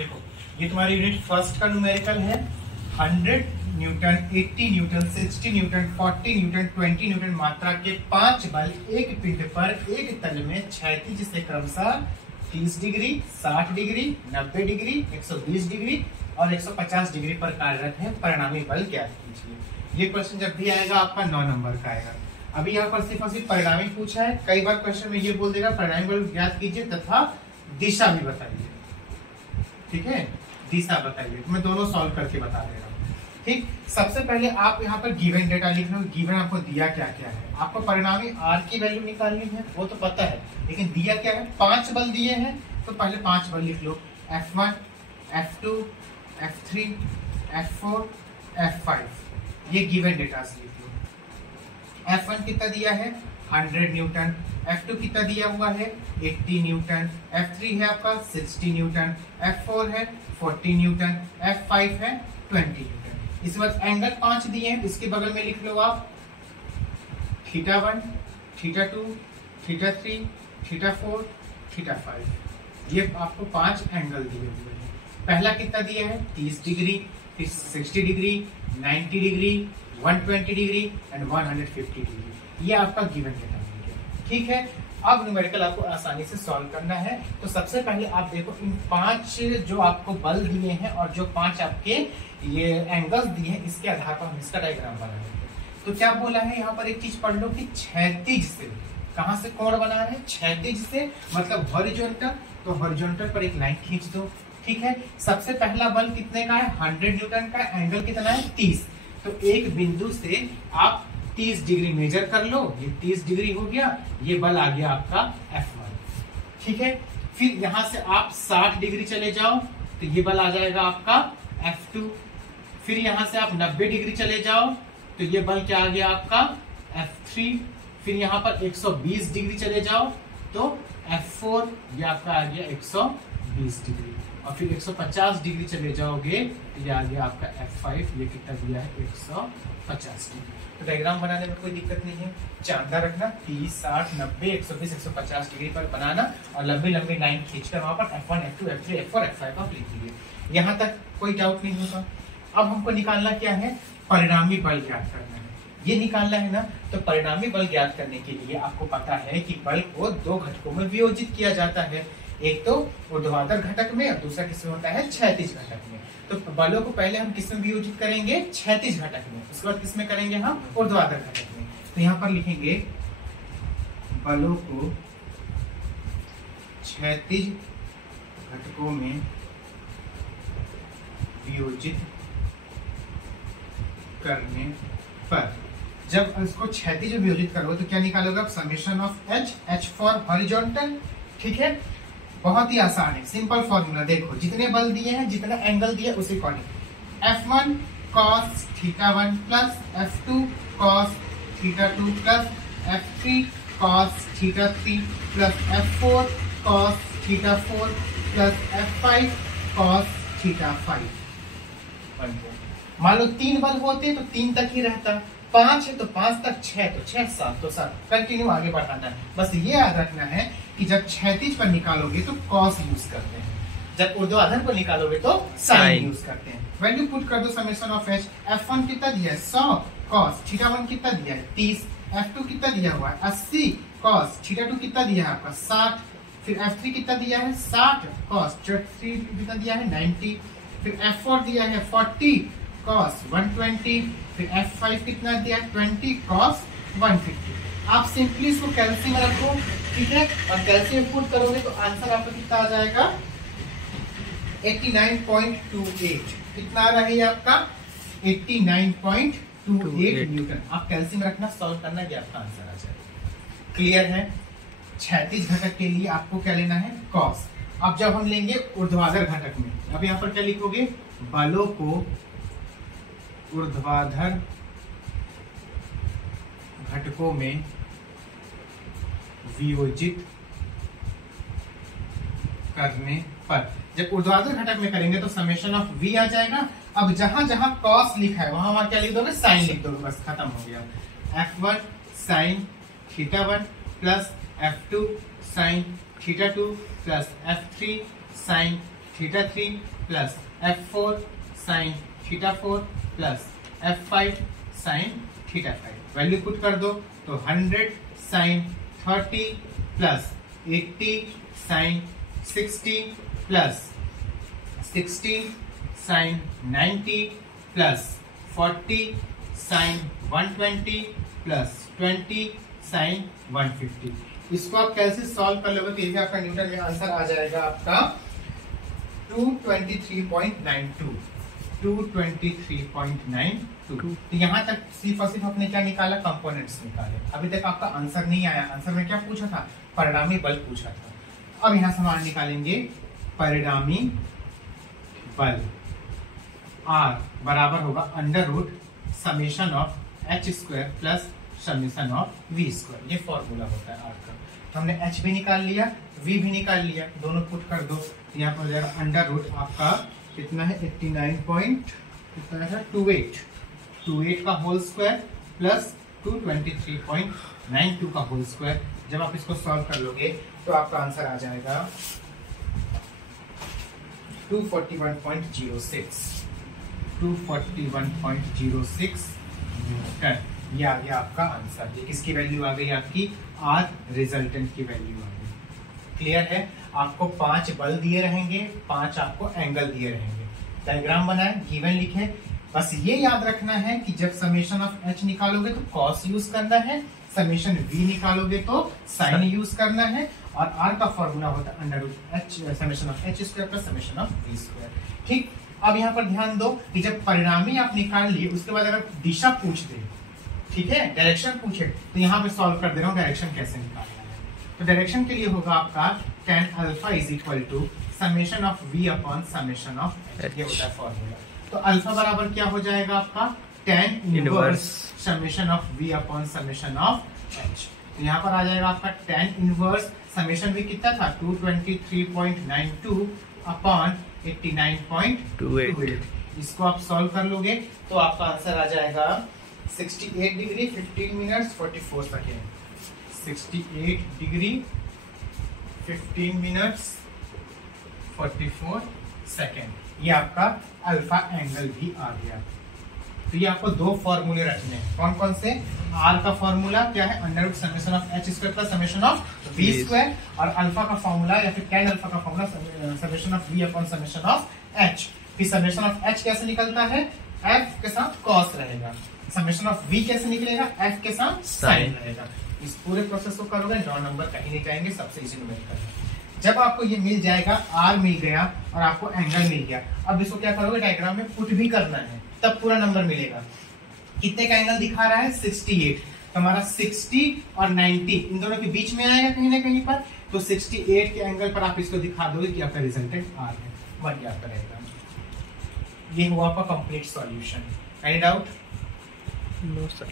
देखो ये तुम्हारी यूनिट फर्स्ट का न्यूमेरिकल है 100 Newton, 80 Newton, 60 Newton, 40 Newton, 20 Newton मात्रा के 5 बल एक पिंड पर एक तल में क्षैतिज से क्रमशः 30 डिग्री, 60 डिग्री, 90 डिग्री, 120 डिग्री और 150 डिग्री पर कार्यरत है, परिणामी बल ज्ञात कीजिए। ये क्वेश्चन जब भी आएगा आपका 9 नंबर का आएगा। अभी यहाँ पर सिर्फ और सिर्फ परिणामी पूछा है। कई बार क्वेश्चन में ये बोल देगा परिणामी बल ज्ञात कीजिए तथा दिशा भी बताइए। ठीक है, दिशा बताइए, मैं दोनों सॉल्व करके बता दे रहा हूँ। ठीक, सबसे पहले आप यहाँ पर गिवन डेटा लिख लो। गिवन आपको दिया क्या क्या है, आपको परिणामी आर की वैल्यू निकालनी है, वो तो पता है, लेकिन दिया क्या है, 5 बल दिए हैं, तो पहले 5 बल लिख लो। F1, F2, F3, F4, F5, ये गिवन डेटा से लिख लो। F1 कितना दिया है 100 न्यूटन, F2 कितना दिया हुआ है 80 न्यूटन, F3 है आपका 60 न्यूटन, F4 है 40 न्यूटन, F5 है 20 न्यूटन। इस बार एंगल 5 दिए हैं, इसके बगल में लिख लो आप θ1, θ2, θ3, θ4, θ5। ये आपको 5 एंगल दिए हुए हैं। पहला कितना दिया है 30 डिग्री, फिर 60 degree, 90 degree, 120 degree and 150 degree. ये आपका गिवन डेटा हो गया। ठीक है, अब न्यूमेरिकल आपको आसानी से सॉल्व करना है। तो सबसे पहले आप देखो इन 5 जो आपको बल दिए हैं और जो 5 आपके ये एंगल्स दिए हैं, इसके आधार पर हम इसका डायग्राम बनाएंगे। तो क्या बोला है यहाँ पर, एक चीज पढ़ लो कि क्षैतिज से, कहां से कोण बना रहे हैं, क्षैतिज से मतलब हॉरिजॉन्टल, तो हॉरिजॉन्टल पर एक लाइन खींच दो। ठीक है, सबसे पहला बल कितने का है 100 न्यूटन का, एंगल कितना है 30। तो एक बिंदु से आप 30 डिग्री मेजर कर लो, ये 30 डिग्री हो गया, ये बल आ गया आपका F1। ठीक है, फिर यहां से आप 60 डिग्री चले जाओ तो ये बल आ जाएगा आपका F2। फिर यहां से आप 90 डिग्री चले जाओ तो ये बल क्या आ गया आपका F3। फिर यहां पर 120 डिग्री चले जाओ तो F4, ये आपका आ गया 120 डिग्री। और फिर 150 डिग्री चले जाओगे तो ये आ गया आपका F5, ये कितना दिया है 150 डिग्री। तो डायग्राम बनाने में कोई दिक्कत नहीं है, चांदा रखना 30, 60, 90, 120, 150 डिग्री पर बनाना और लंबी लंबी लाइन खींचकर वहां पर F1, F2, F3, F4, F5 आप लिख लीजिए। यहाँ तक कोई डाउट नहीं होगा। अब हमको निकालना क्या है, परिणामी बल ज्ञात करना है। ये निकालना है ना, तो परिणामी बल ज्ञात करने के लिए आपको पता है कि बल को 2 घटकों में वियोजित किया जाता है, एक तो ऊर्ध्वाधर घटक में और दूसरा किसमें होता है क्षैतिज घटक में। तो बलों को पहले हम किसमें वियोजित करेंगे, क्षैतिज घटक में, उसके बाद किसमें करेंगे हम, ऊर्ध्वाधर घटक में। तो यहाँ पर लिखेंगे बलों को क्षैतिज घटकों में वियोजित करने पर, जब इसको क्षैतिज में वियोजित करोगे तो क्या निकालोगे आप, summation of H, H for horizontal. ठीक है, बहुत ही आसान है, सिंपल फॉर्मूला। देखो जितने बल दिए हैं, जितना एंगल दिया उसी according, F1 cos θ1 plus F2 cos θ2 plus F3 cos θ3 plus F4 cos θ4 plus F5 cos θ5। मान लो 3 बल होते तो 3 तक ही रहता, 5 है तो 5 तक, 6 तो 6, 7 तो 7, कंटिन्यू आगे बढ़ाना है। बस ये याद रखना है कि जब क्षैतिज पर निकालोगे तो कॉस यूज करते हैं, जब ऊर्ध्वाधर पर निकालोगे तो साइन यूज करते हैं। वैल्यू पुट कर दो, समेशन ऑफ H, F1 कितना दिया है 100 cos θ1 कितना दिया है 30, F2 कितना दिया हुआ है 80 cos θ2 कितना दिया है आपका 60, फिर F3 कितना दिया है 60 cos θ3 कितना दिया है 90, फिर F4 दिया है 40 cos 120, फिर F5 कितना दिया है 20 cos 150। आप सिंपली इसको कैल्सियम रखो। ठीक है, और कैल्सियम पुट करोगे तो आंसर आपका कितना आ जाएगा 89.28। कितना आ रहा है आपका 89.28 न्यूटन। आप कैल्सियम रखना, सॉल्व करना, ये आपका आंसर आ जाएगा। क्लियर है। क्षैतिज घटक के लिए आपको क्या लेना है कॉस। अब जब हम लेंगे ऊर्ध्वाधर घटक में, अब यहाँ पर क्या लिखोगे, बलों को ऊर्ध्वाधर घटकों में वियोजित करने पर, जब ऊर्ध्वाधर घटक में करेंगे तो समेशन ऑफ V आ जाएगा। अब जहां जहां कॉस लिखा है वहां क्या लिख दोगे, साइन लिख दोगे, बस खत्म हो गया। F1 sine θ1 plus F2 sine θ2 plus F3 sine theta 3 plus f4 sine theta 4 plus f5 sine theta 5। Value put कर दो तो 100 sine 30 plus 80 sine 60 plus 60 sine 90 plus 40 sine 120 plus 20 sine 150। इसको आप कैसे सॉल्व कर लोगे तो ये आपका न्यूटन में आंसर आ जाएगा आपका 223.92। 223.92। तो यहाँ तक सिर्फ और सिर्फ आपने क्या निकाला, कंपोनेंट्स निकाले। अभी तक आपका आंसर नहीं आया। आंसर में क्या पूछा था, परिणामी बल पूछा था। अब यहाँ समान निकालेंगे परिणामी बल R बराबर होगा under root summation of h² plus summation of v²। ये फॉर्मूला होता है R का। तो हमने h भी निकाल लिया, v भी निकाल लिया, दोनों पुट कर दो। यहाँ पर हो जाएगा अंडर रूट आपका कितना है 89.28 का होल स्क्वायर प्लस 223.92 का होल स्क्वायर। जब आप इसको सॉल्व कर लोगे तो आपका आंसर आ जाएगा 241.06 न्यूटन। ये आ गया आपका आंसर। ये किसकी वैल्यू आ गई, आपकी आर रिजल्टेंट की वैल्यू आ गई। क्लियर है। आपको 5 बल दिए रहेंगे, 5 आपको एंगल दिए रहेंगे। डायग्राम बनाए, गिवन लिखे। बस ये याद रखना है कि जब समेशन ऑफ h निकालोगे तो cos यूज करना है, समेशन v निकालोगे तो sin यूज करना है, और r का फॉर्मूला होता है under root h summation of h² plus summation of v²। ठीक। अब यहाँ पर ध्यान दो कि जब परिणामी आप निकाल लिए उसके बाद अगर दिशा पूछ दे, ठीक है, डायरेक्शन पूछे, तो यहाँ पे सॉल्व कर दे रहा हूँ डायरेक्शन कैसे निकालना है। तो डायरेक्शन के लिए होगा आपका tan alpha is equal to summation of v upon summation of h। ये होता है फॉर्मूला। तो अल्फा बराबर क्या हो जाएगा आपका tan inverse summation of v upon summation of h। तो यहाँ पर आ जाएगा आपका tan इनवर्स समेशन v कितना था 223.92 अपॉन 89.28। इसको आप सॉल्व कर लोगे तो आपका आंसर आ जाएगा 68 degree 15 minutes 44 second. 68 degree 15 minutes 44 second. ये आपका अल्फा एंगल भी आ गया। तो ये आपको 2 फॉर्मूले रखने हैं। कौन कौन से, आर का फॉर्मूला क्या है under root summation of h² plus summation of v², और अल्फा का फॉर्मूला या फिर tan अल्फा का formula summation of v upon summation of h। फिर समेशन ऑफ h कैसे निकलता है, f के साथ cos रहेगा। समेशन ऑफ v कैसे निकलेगा, f के साथ sin रहेगा। इस पूरे प्रोसेस को करोगे 9 नंबर कहीं नहीं जाएंगे, सबसे इजी न्यूमेरिकल है। जब आपको ये मिल जाएगा, r मिल गया और आपको एंगल मिल गया, अब इसको क्या करोगे, डायग्राम में पुट भी करना है, तब पूरा नंबर मिलेगा। कितने का एंगल दिखा रहा है 68। तो हमारा 60 और 90 इन दोनों के बीच में आएगा कहीं ना कहीं पर। तो 68 के एंगल पर आप इसको दिखा दोगे कि आपका रिजल्टेंट आर है। बन याद करेगा। ये हुआ आपका complete solution. Any doubt? No sir.